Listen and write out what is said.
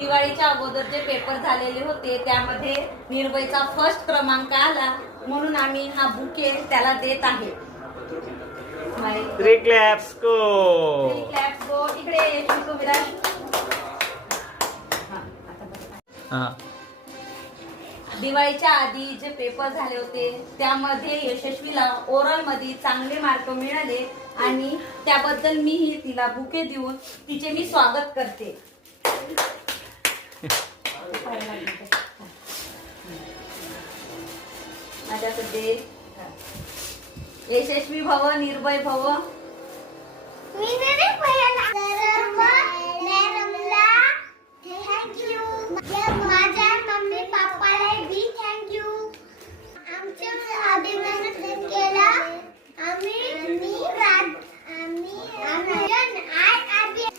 दिवाळीच्या अगोदर जे पेपर झालेले होते त्यामध्ये निर्भयचा फर्स्ट क्रमांक आला, म्हणून आम्ही हा बुके त्याला देत आहे. थ्री क्लॅप्स गो. इकडे यशस्वी विराज. दिवाळीच्या आधी जे पेपर झाले होते त्यामध्ये यशस्वीला ओरल मध्ये चांगले मार्क मिळाले आणि त्याबद्दल मी तिला बुके देऊन तिचे मी स्वागत करते. माझ्याकडे यशस्वी भव, निर्भय भव.